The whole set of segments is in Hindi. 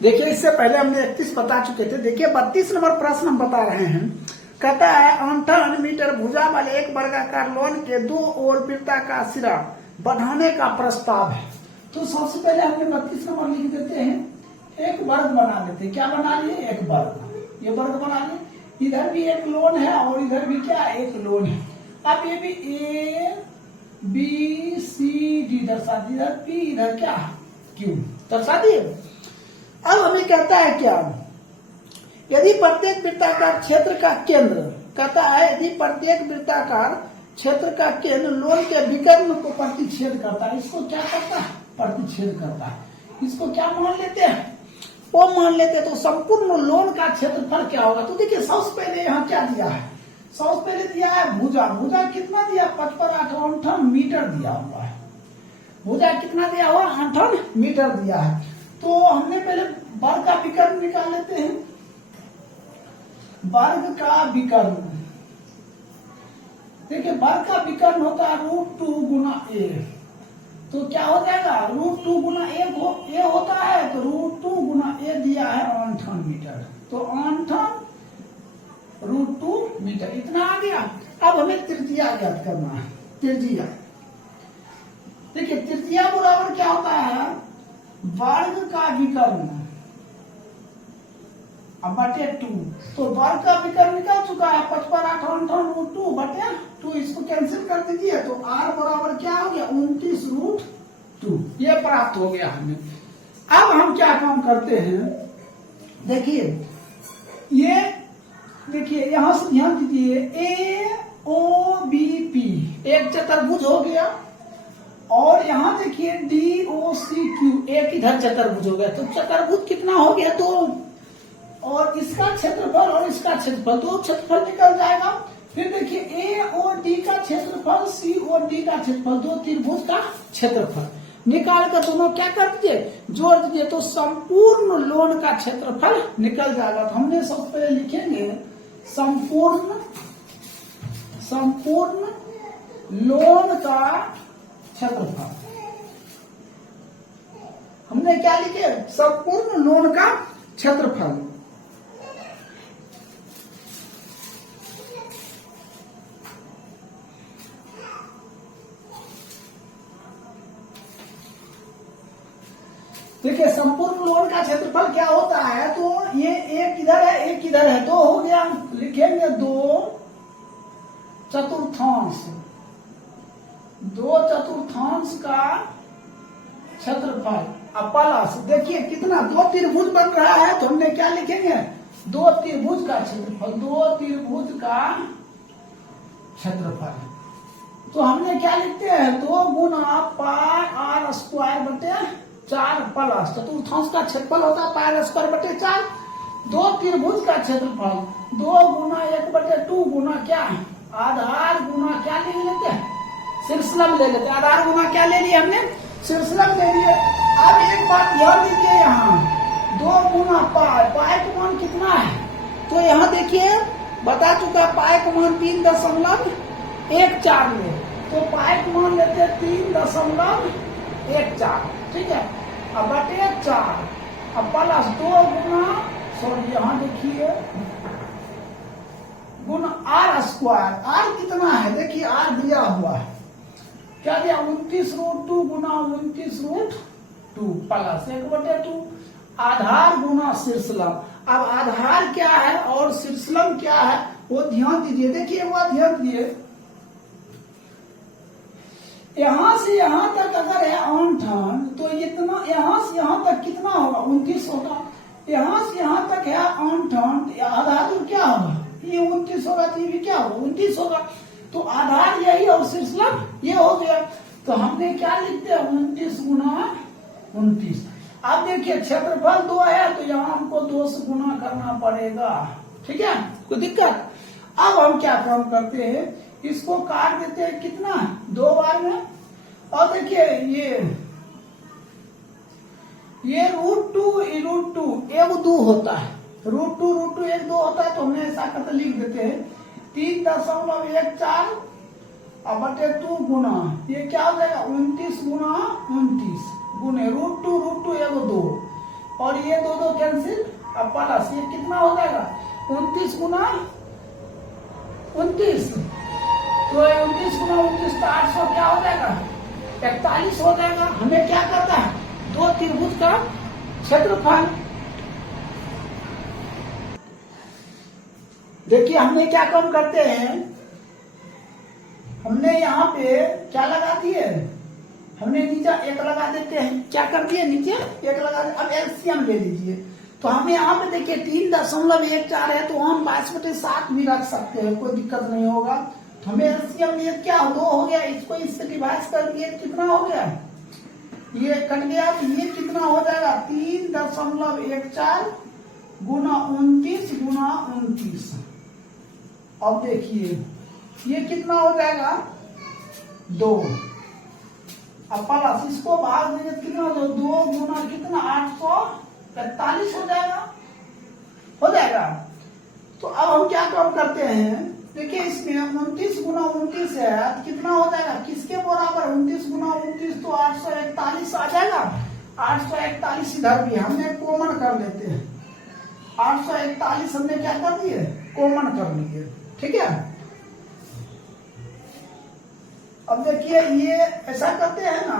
देखिए इससे पहले हमने 31 बता चुके थे। देखिए 32 नंबर प्रश्न हम बता रहे हैं। कहता है 58 मीटर भुजा वाले एक वर्गाकार लोन के दो ओर वृत्ताकार सिरा बढ़ाने का प्रस्ताव है। तो सबसे पहले हमने 32 नंबर लिख देते हैं, एक वर्ग बना लेते हैं। क्या बना लिए? एक वर्ग। ये वर्ग बना लिए। इधर भी एक लोन है और इधर भी क्या एक लोन है। अब ये भी ए बी सी डी दर्शा दिए, इधर पी इधर क्या क्यू दर्शा दिए। अब हमें कहता है क्या, यदि प्रत्येक वृत्ताकार क्षेत्र का केंद्र, कहता है यदि प्रत्येक वृत्ताकार क्षेत्र का केंद्र लोन के विकर्ण को प्रतिच्छेद करता है। इसको क्या करता है? प्रतिच्छेद करता है। इसको क्या मान लेते हैं? वो मान लेते हैं। तो संपूर्ण लोन का क्षेत्रफल क्या होगा? तो देखिए सबसे पहले यहाँ क्या दिया है? सबसे पहले दिया है भुजा। भुजा कितना दिया? 55 मीटर दिया हुआ है। भुजा कितना दिया हुआ? 58 मीटर दिया है। तो हमने पहले वर्ग का विकर्ण निकाल लेते हैं। वर्ग का विकर्ण, देखिए वर्ग का विकर्ण होता है √2 गुना ए। तो क्या हो जाएगा? √2 गुना ए होता है। तो √2 गुना ए दिया है 58 मीटर। तो 58 √2 मीटर इतना आ गया। अब हमें त्रिज्या ज्ञात करना है। त्रिज्या, देखिए त्रिज्या बराबर क्या होता है? वर्ग का विकर्ण अब बटे 2। तो वर्ग का विकर्ण निकल चुका है 55 √2 बटे 2। इसको कैंसिल कर दीजिए। तो r बराबर क्या हो गया? 29√2। ये प्राप्त हो गया हमें। अब हम क्या काम करते हैं? देखिए ये, देखिए यहां से ध्यान दीजिए, ए ओ बी पी एक चतुर्भुज हो गया और यहाँ देखिए डी ओ सी क्यू एक इधर चतुर्भुज हो गया। तो चतुर्भुज कितना हो गया? 2। और इसका क्षेत्रफल और इसका क्षेत्रफल, दो क्षेत्रफल निकल जाएगा। फिर देखिए ए और डी का क्षेत्रफल, सी और डी का क्षेत्रफल, दो त्रिभुज का क्षेत्रफल निकाल कर दोनों क्या कर दीजिए? जोड़ दीजिए। तो संपूर्ण लोन का क्षेत्रफल निकल जाएगा। तो हमने सबसे पहले लिखेंगे संपूर्ण लोन का क्षेत्रफल। हमने क्या लिखे? संपूर्ण लोन का क्षेत्रफल। देखिए संपूर्ण लोन का क्षेत्रफल क्या होता है? तो ये एक इधर है एक इधर है, 2 हो गया। लिखेंगे 2 चतुर्थांश, 2 चतुर्थांश का क्षेत्रफल। अब प्लस देखिए कितना, 2 त्रिभुज बन रहा है। तो हमने क्या लिखेंगे? 2 त्रिभुज का क्षेत्रफल, 2 त्रिभुज का क्षेत्रफल। तो हमने क्या लिखते हैं? 2 गुना पाई आर स्क्वायर बटे 4 प्लस चतुर्थांश का क्षेत्रफल होता है पाई स्क्वायर बटे 4। 2 त्रिभुज का क्षेत्रफल 2 गुना 1 बटे 2 गुना क्या आधार गुना क्या ले लेते हैं? शीर्षलम ले लेते हैं। आधार गुना क्या ले लिया हमने? शीर्षलम ले लिए। अब एक बात ध्यान दीजिए, यहाँ 2 गुना पाई, पाई का मान कितना है? तो यहाँ देखिए बता चुका पाई का मान 3.14 में। तो पाई का मान लेते हैं 3.14। ठीक है। अब बटे 4, अब प्लस 2 गुना, सॉरी यहाँ देखिए गुना आर स्क्वायर। आर कितना है? देखिए आर दिया हुआ है, क्या दिया? 29√2 गुना 29√2 प्लस 1 बटे 2 आधार गुना शीर्षलम। अब आधार क्या है और शीर्षलम क्या है वो ध्यान दीजिए। देखिए वो ध्यान दीजिए, यहां से यहां तक अगर है 58 तो इतना, यहां से यहां तक कितना होगा? 29 होगा। यहां से यहां तक है 58, आधार तो क्या होगा? ये 29 होगा। तो ये भी क्या होगा? 29 होगा। तो आधार यही और शीर्षलम ये हो गया। तो हमने क्या लिखते हैं? 29 गुना 29। अब देखिए क्षेत्रफल 2 है तो यहाँ हमको 2 से गुना करना पड़ेगा। ठीक है, कोई दिक्कत? अब हम क्या काम करते हैं? इसको काट देते हैं कितना? 2 बार में। और देखिए ये √2 एक 2 होता है। √2 एक 2 होता है। तो हमने ऐसा करके लिख देते हैं 3.14 अब बटे 2 गुना, ये क्या हो जाएगा? 29 गुना 29 गुने √2 एक 2। और ये दो दो कैंसिल, अब प्लस ये कितना हो जाएगा 29 गुना 29, तो 29 गुना 29 तो 800 क्या हो जाएगा 41 हो जाएगा। हमें क्या करता है दो त्रिभुज का क्षेत्रफल। देखिए हमने क्या काम करते हैं, हमने यहाँ पे क्या लगा दिए, हमने नीचे एक लगा देते हैं, क्या कर दिए नीचे एक लगा दिए। अब एलसीएम ले लीजिए, तो हमें यहाँ पे देखिए 3.14 है, तो हम 22/7 भी रख सकते हैं, कोई दिक्कत नहीं होगा। तो हमें एलसीएम लिए क्या 2 हो गया, इसको इससे डिवाइड कर दिए, कितना हो गया ये कट गया, तो ये कितना हो जाएगा 3.14 गुना 29 गुना 29। अब देखिए ये कितना हो जाएगा 2, अब प्लस इसको भाग देंगे कितना हो जाएगा 2 गुना कितना 845 हो जाएगा। तो अब हम क्या काम करते हैं, देखिए इसमें 29 गुना 29 है तो कितना हो जाएगा किसके बराबर 29 गुना 29 तो 841 आ जाएगा। 841 इधर भी हमने कॉमन कर लेते हैं, 841 हमने क्या कर दिए कॉमन कर लिए, ठीक है। अब देखिए ये ऐसा करते हैं ना,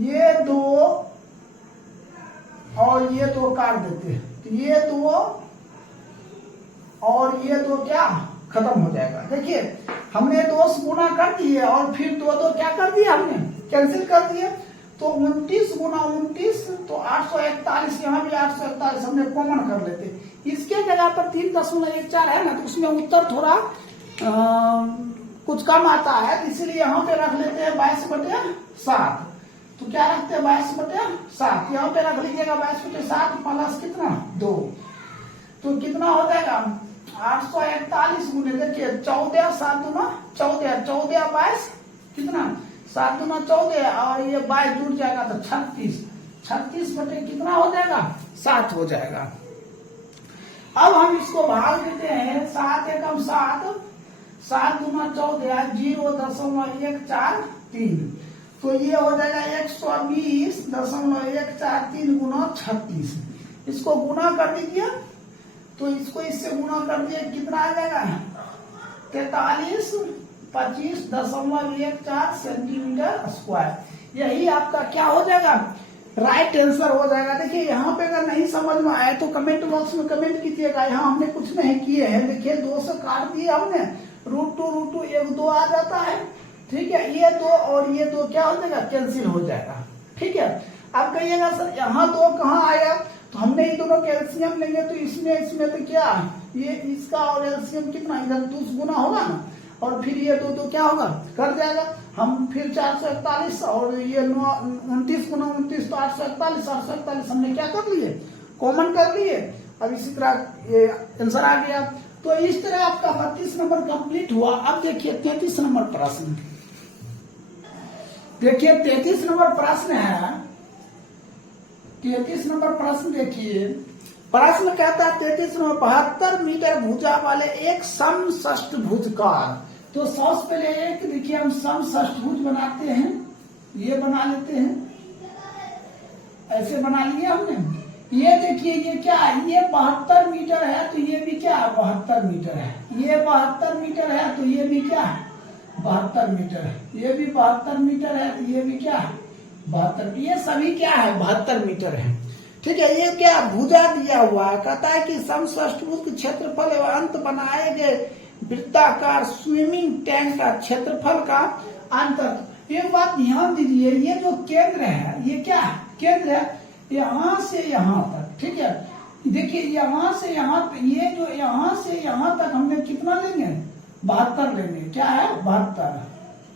ये 2 और ये 2 काट देते हैं, तो ये 2 और ये 2 क्या खत्म हो जाएगा। देखिए हमने 2 से गुना कर दिए और फिर 2 क्या कर दिए हमने कैंसिल कर दिए, तो 29 गुना 29 तो 841, यहाँ भी 841 हमने कॉमन कर लेते। इसके जगह पर 3.14 है ना, तो उसमें उत्तर थोड़ा कुछ कम आता है, इसीलिए यहाँ पे रख लेते हैं 22/7। तो क्या रखते हैं 22/7, यहाँ पे रख लीजिएगा 22/7 प्लस कितना 2, तो कितना हो जाएगा 841 गुने देखिए 14 7 दूना 14 14 22 कितना 7 दूना 14 और ये 22 जुड़ जाएगा तो 36 बटे कितना हो जाएगा 7 हो जाएगा। अब हम इसको भाग देते हैं 7 एकम 7, 7 दूना 14 0.143, तो ये हो जाएगा 120.143 गुना 36। इसको गुना कर दीजिए, तो इसको इससे गुना कर दिए कितना आ जाएगा 4325.14 सेंटीमीटर स्क्वायर। यही आपका क्या हो जाएगा राइट आंसर हो जाएगा। देखिए यहाँ पे अगर नहीं समझ में आए तो कमेंट बॉक्स में कमेंट कीजिएगा, यहाँ हमने कुछ नहीं किए हैं। देखिए 2 से काट दिए हमने, √2 1 2 आ जाता है, ठीक है। ये 2 और ये 2 क्या हो जाएगा कैंसिल हो जाएगा, ठीक है। आप कहिएगा सर यहाँ 2 कहाँ आया, तो हमने इन दोनों के एलसीएम लेंगे, तो इसमें तो क्या ये इसका और एलसीएम कितना इधर 2 गुना होगा ना, और फिर ये 2 क्या होगा कर जाएगा। हम फिर 441 और ये 29 गुना 29 तो 841 हमने क्या कर लिए कॉमन कर लिए। अब इसी तरह ये आंसर आ गया। तो इस तरह आपका 32 नंबर कंप्लीट हुआ। अब देखिए 33 नंबर प्रश्न, देखिए 33 नंबर प्रश्न है। 33 नंबर प्रश्न देखिए, प्रश्न कहता है 33 नंबर 72 मीटर भुजा वाले एक समषष्ठभुज कार। तो सबसे पहले एक देखिए हम समषष्ठभुज बनाते हैं, ये बना लेते हैं, ऐसे बना लिए हमने। ये देखिए ये क्या है, ये 72 मीटर है, तो ये भी क्या है 72 मीटर है। ये 72 मीटर है, तो ये भी क्या है 72 मीटर है। ये भी 72 मीटर है, तो ये भी क्या है 72, ये सभी क्या है 72 मीटर है, ठीक है। ये क्या भुजा दिया हुआ है, कहता है कि समषष्ठभुज के क्षेत्रफल एवं अंत बनाए गए वृत्ताकार स्विमिंग टैंक का क्षेत्रफल का अंतर। एक बात ध्यान दीजिए, ये जो केंद्र है ये क्या है केंद्र है, यहाँ से यहाँ तक, ठीक है। देखिए यहाँ से यहाँ पे, ये जो यहाँ से यहाँ तक हमने कितना लेंगे 72 लेंगे, क्या है 72,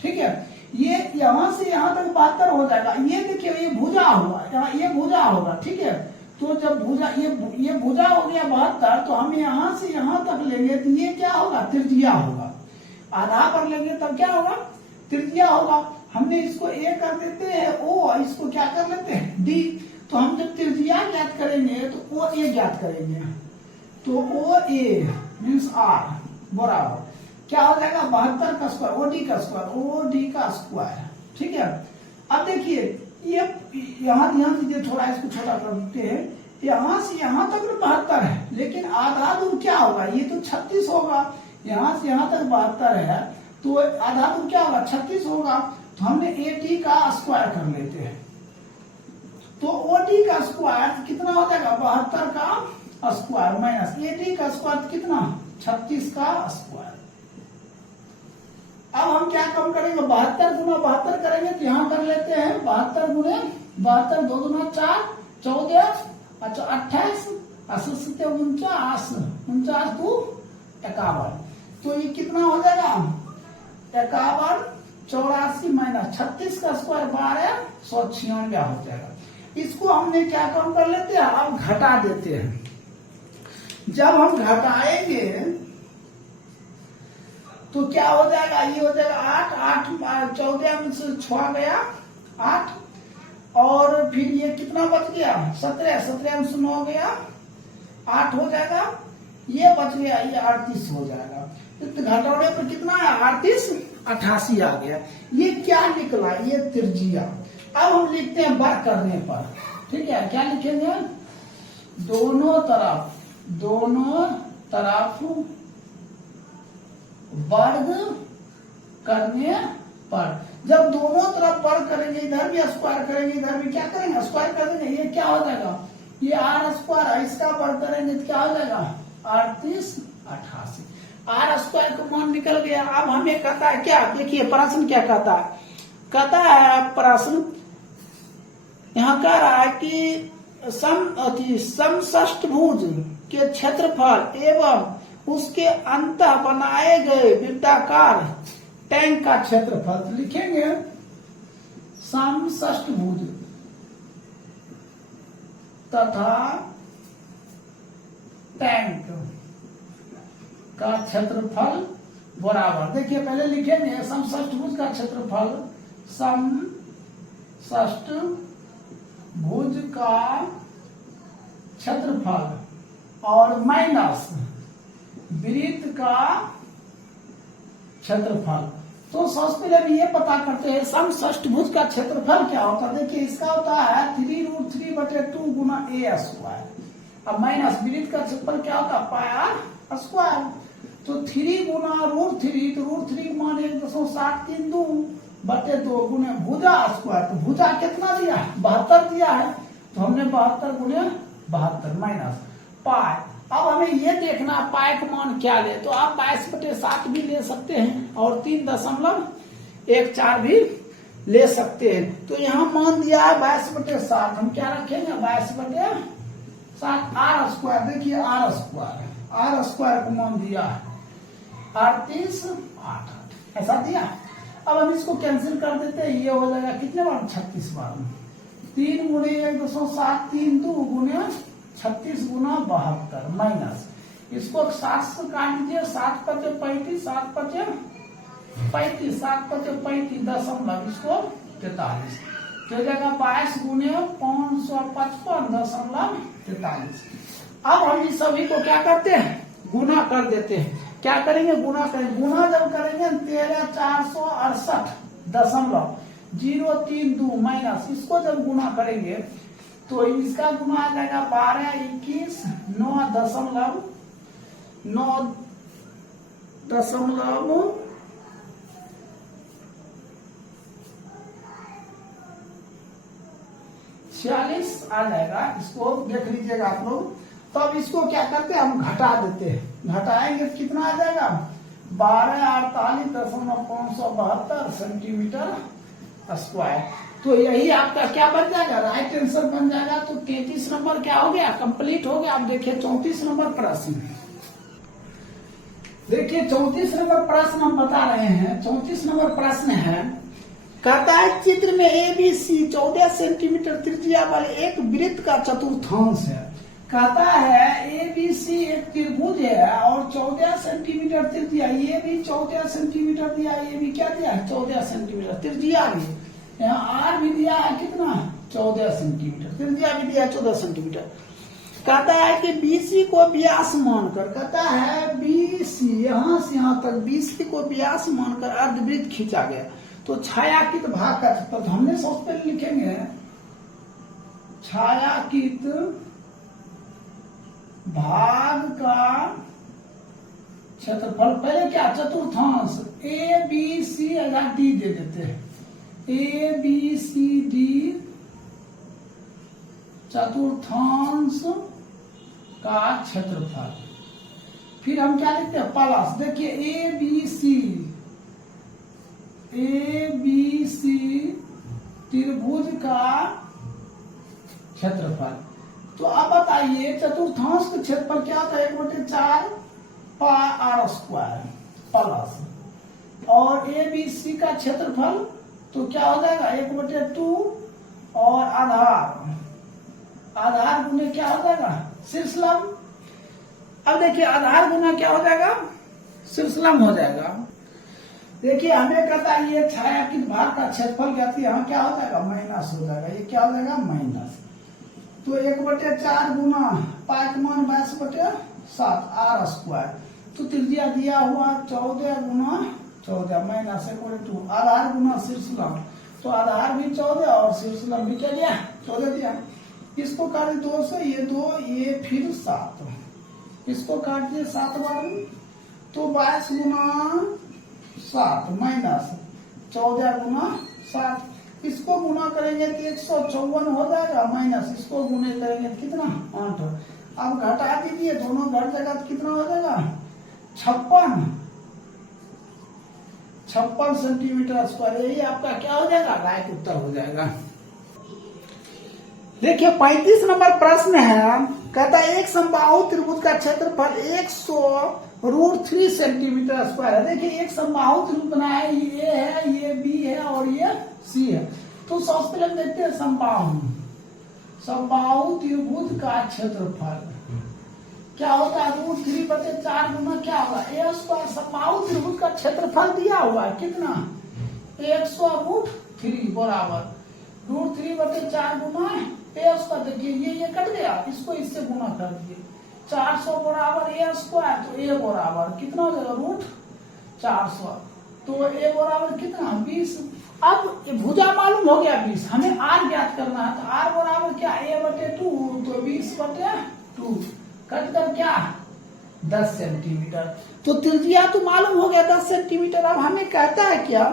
ठीक है। ये यहाँ से यहाँ तक 72 हो जाएगा। ये देखिए ये भुजा हुआ, यहाँ ये भुजा होगा, ठीक है। तो जब भुजा ये भुजा हो गया 72, तो हम यहाँ से यहाँ तक लेंगे तो ये क्या होगा त्रिज्या होगा। आधा पर लेंगे तब क्या होगा त्रिज्या होगा। हमने इसको ए कर देते हैं ओ, इसको क्या कर लेते हैं डी। तो हम जब त्रिज्या ज्ञात करेंगे तो ओ ए ज्ञात करेंगे, तो ओ ए मीन्स आर बराबर क्या हो जाएगा 72 का स्क्वायर, ओडी का स्क्वायर, ओडी का स्क्वायर, ठीक है। अब देखिए ये यहाँ ध्यान दीजिए, थोड़ा इसको छोटा कर देते हैं। यहाँ से यहाँ तक 72 है, लेकिन आधा दूर क्या होगा, ये तो 36 होगा। यहाँ से यहाँ तक 72 है, तो आधा दूर क्या होगा, 36 होगा। तो हमने AD का स्क्वायर कर लेते हैं। तो OD का स्क्वायर कितना हो जाएगा, 72 का स्क्वायर माइनस AD का स्क्वायर कितना, 36 का स्क्वायर। अब हम क्या कम करेंगे, 72 गुना 72 करेंगे, तो यहाँ कर लेते हैं 72 गुने 72, 2 गुना 4, 14, अच्छा 28, 80 49, 49 2 51। तो ये कितना हो जाएगा, 51, 84 माइनस 36 का स्क्वायर 1296 हो जाएगा। इसको हमने क्या कम कर लेते हैं, अब घटा देते हैं। जब हम घटाएंगे तो क्या हो जाएगा, ये हो जाएगा 8, 8 14 में से 6 गया 8, और फिर ये कितना बच गया, 17, 17 में से 9 गया 8 हो जाएगा, ये बच गया, ये 38 हो जाएगा। तो घटाने पर कितना है, 38, 88 आ गया। ये क्या निकला, ये त्रिज्या। अब हम लिखते हैं वर्ग करने पर, ठीक है, क्या लिखेंगे, दोनों तरफ वर्ग करने पर। जब दोनों तरफ वर्ग करेंगे, इधर भी स्क्वायर करेंगे, इधर भी क्या करेंगे, स्क्वायर कर देंगे, ये क्या हो जाएगा, ये R स्क्वायर, इसका वर्ग करेंगे तो क्या हो जाएगा, 38, 88। R स्क्वायर का मान निकल गया। अब हमें कहता है क्या, देखिए प्रश्न क्या कहता है प्रश्न यहाँ कह रहा है कि समषष्ठभुज के क्षेत्रफल एवं उसके अंत बनाए गए वृत्ताकार टैंक का क्षेत्रफल। तो लिखेंगे समषष्ठभुज तथा टैंक का क्षेत्रफल बराबर, देखिए पहले लिखेंगे समषष्ठभुज का क्षेत्रफल, समषष्ठभुज का क्षेत्रफल और माइनस वृत्त का क्षेत्रफल। तो सबसे पहले हम ये पता करते हैं समषष्ठभुज का क्षेत्रफल क्या होता है। देखिए इसका होता है 3√3/2 गुना A स्क्वायर। अब माइनस वृत्त का क्षेत्रफल क्या होता है, पाई स्क्वायर। तो 3 गुना √3, तो √3 मान 1.732 गुने भुजा स्क्वायर। तो भुजा कितना दिया है, 72 दिया है, तो हमने 72 गुने 72 माइनस पाई। अब हमें ये देखना पाई का मान क्या ले, तो आप 22/7 भी ले सकते हैं और 3.14 भी ले सकते हैं। तो यहाँ मान दिया है 22/7, हम क्या रखेंगे 22/7 R स्क्वायर। देखिए R स्क्वायर को मान दिया है 38, 8 ऐसा दिया। अब हम इसको कैंसिल कर देते हैं, ये हो जाएगा कितने बार, 36 बार। 3 गुणे 1.732 गुने 36 गुना 72 माइनस इसको 7 से काट दीजिए, 7 × 35, 7 × 35, 7 × 35 दशमलव इसको 43, तो जगह 22 गुने 555.43। अब हम इस सभी को क्या करते हैं, गुना कर देते हैं। क्या करेंगे, गुना करेंगे। गुना जब करेंगे 13,468.032 माइनस इसको जब गुना करेंगे तो इसका गुना आ जाएगा 12, 21, 9.9 46 आ जाएगा। इसको देख लीजिएगा आप लोग। तो अब इसको क्या करते हैं, हम घटा देते हैं। घटाएंगे तो कितना आ जाएगा, 1248.572 सेंटीमीटर स्क्वायर। तो यही आपका क्या बन जाएगा, राइट आंसर बन जाएगा। तो 33 नंबर क्या हो गया, कंप्लीट हो गया। आप देखिए 34 नंबर प्रश्न, देखिए 34 नंबर प्रश्न हम बता रहे हैं। 34 नंबर प्रश्न है, कहता है चित्र में ABC 14 सेंटीमीटर त्रिज्या वाले एक वृत्त का चतुर्थांश है। कहता है ABC एक त्रिभुज है और 14 सेंटीमीटर त्रिज्या, ये भी 14 सेंटीमीटर दिया, ये भी क्या दिया है 14 सेंटीमीटर त्रिज्या भी, यहाँ R भी दिया है कितना 14 सेंटीमीटर, त्रिज्या भी दिया है 14 सेंटीमीटर। कहता है कि BC को व्यास मानकर, कहता है BC यहाँ से यहाँ तक BC को व्यास मानकर अर्धवृत्त खींचा गया। तो तो छायांकित भाग का क्षेत्रफल, तो हमने सबसे पहले लिखेंगे छायांकित भाग का क्षेत्रफल। पहले क्या चतुर्थांश ए बी सी या डी दे देते हैं, ए बी सी डी चतुर्थांश का क्षेत्रफल। फिर हम क्या लिखते हैं प्लस, देखिए ए बी सी त्रिभुज का क्षेत्रफल। तो अब बताइए चतुर्थांश का क्षेत्रफल क्या होता है, 1/4 पाई आर स्क्वायर प्लस, और ए बी सी का क्षेत्रफल तो क्या हो जाएगा 1/2 और आधार गुने क्या हो जाएगा शीर्षलंब। अब देखिए आधार गुना क्या हो जाएगा शीर्षलंब हो जाएगा। देखिए हमें कहता है ये छायांकित भाग का क्षेत्रफल कहती है, यहाँ क्या हो जाएगा माइनस हो जाएगा, ये क्या हो जाएगा माइनस। तो 1/4 गुना पाई का मान 22/7 आर स्क्वायर, तो त्रिज्या दिया हुआ 14 गुना 14 माइनस 1/2 आधार गुना शीर्षलंब, तो आधार भी 14 और शीर्षलंब भी क्या दिया 14 दिया। इसको काट 2 से, ये 2 ये फिर 7, इसको काट दिए 7 बार, तो 22 गुना 7 माइनस 14 गुना 7, इसको गुना करेंगे तो 154 हो जाएगा, माइनस इसको गुने करेंगे कितना 8। अब घटा दीजिए दोनों घट जाएगा तो कितना हो जाएगा 56 सेंटीमीटर स्क्वायर। यही आपका क्या हो जाएगा राइट उत्तर हो जाएगा। देखिए 35 नंबर प्रश्न है, कहता है एक समबाहु त्रिभुज का क्षेत्रफल 100√3 सेंटीमीटर स्क्वायर है। देखिए एक समबाहु त्रिभुज बनाया है, ये है, ये बी है और ये सी है। तो सबसे पहले देखते हैं समबाहु त्रिभुज का क्षेत्रफल क्या होता है, √3/4 गुना क्या होगा ए स्क्वायर। समबाहु त्रिभुज का क्षेत्रफल दिया हुआ है कितना 100√3 बराबर √3/4 गुना ए स्क्वायर। देखिए ये कट गया, इसको इससे गुना कर दिए 400 बराबर ए स्क्वायर, तो ए बराबर कितना हो जाएगा √400, तो ए बराबर कितना 20। अब भुजा मालूम हो गया 20, हमें आर ज्ञात करना है, तो आर बराबर क्या a/2, तो 20/2 कट कर क्या 10 सेंटीमीटर। तो त्रिज्या तो मालूम हो गया 10 सेंटीमीटर। अब हमें कहता है क्या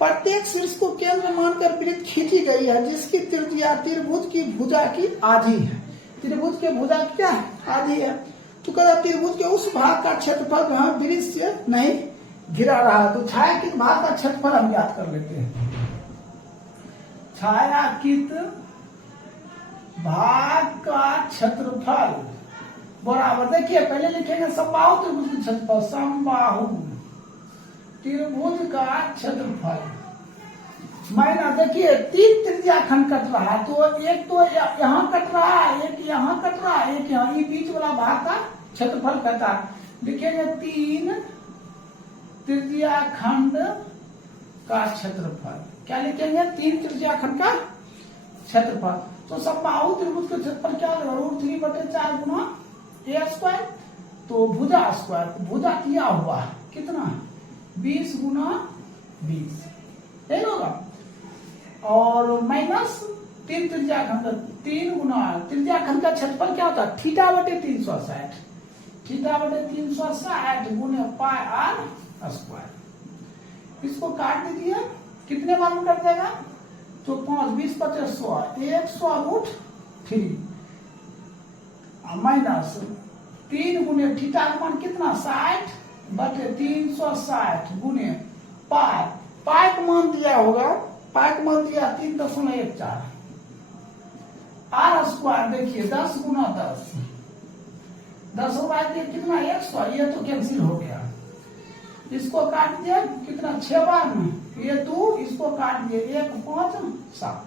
प्रत्येक शीर्ष को केंद्र मानकर वृत्त खींची गई है जिसकी त्रिज्या त्रिभुज की भुजा की आधी है। त्रिभुज के भुजा की क्या आधी है, तो कहता त्रिभुज के उस भाग का क्षेत्रफल जहां वृत्त से नहीं घिरा रहा, तो छायांकित भाग का क्षेत्रफल हम याद कर लेते हैं। छायांकित भाग का क्षेत्रफल बराबर, देखिए पहले लिखेंगे समबाहु त्रिभुज का क्षेत्रफल, समबाहु त्रिभुज का क्षेत्रफल माइनस, देखिए 3 त्रिज्या खंड कट रहा है, तो एक तो यहाँ कट रहा है, एक यहाँ कट रहा है, एक यहाँ, ये बीच वाला भाग का क्षेत्रफल कहता है। लिखेंगे 3 त्रिज्या खंड का क्षेत्रफल, क्या लिखेंगे 3 त्रिज्या खंड का क्षेत्रफल। तो समबाहु त्रिभुज का क्षेत्रफल क्या होगा √3/4 गुना ए स्क्वायर, तो भुजा स्क्वायर, भुजा किया हुआ कितना 20 गुना 20 यही होगा, और माइनस 3 त्रिज्या खंड, 3 गुना त्रिज्या खंड का क्षेत्रफल क्या होता है θ/360, θ/360 गुने पाई आर स्क्वायर। इसको काट दीजिए कितने बार में कट जाएगा, तो 5 20/100 100√3 माइनस 3 गुने थीटा का मान कितना 60/360 गुने पाई का मान दिया होगा, पाई का मान दिया 3.14 आर स्क्वायर। देखिए 10 गुना 10 होगा कितना 100, ये तो कैंसिल हो गया, इसको काट दिया कितना 6 बार में, ये 2 इसको काट दिए 1 5 7,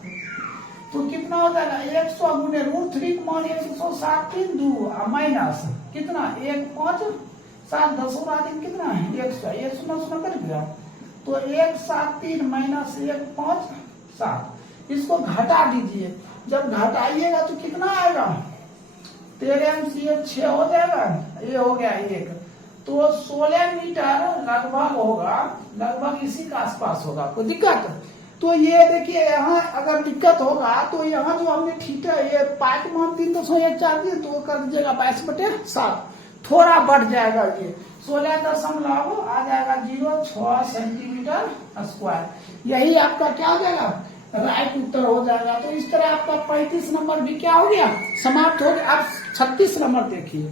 तो कितना हो जाएगा 100 गुने √3 का मान 160 3 2 माइनस कितना 1 5 7 10 कितना 100, 100 कट गया, तो 173 माइनस 1 5 7, इसको घटा दीजिए, जब घटाइएगा तो कितना आएगा 13 से 6 हो जाएगा, ये हो गया 1, तो 16 मीटर लगभग होगा, लगभग इसी के आसपास होगा। कोई दिक्कत? तो ये देखिए यहाँ अगर दिक्कत होगा तो यहाँ जो हमने थीटा ये पाइप मान 3.1 दिए तो कर दीजिएगा 22/7, थोड़ा बढ़ जाएगा ये 16 आ जाएगा 0.6 सेंटीमीटर स्क्वायर। यही आपका क्या हो जाएगा, राइट उत्तर हो जाएगा। तो इस तरह आपका 35 नंबर भी क्या हो गया, समाप्त हो गया। आप 36 नंबर देखिए।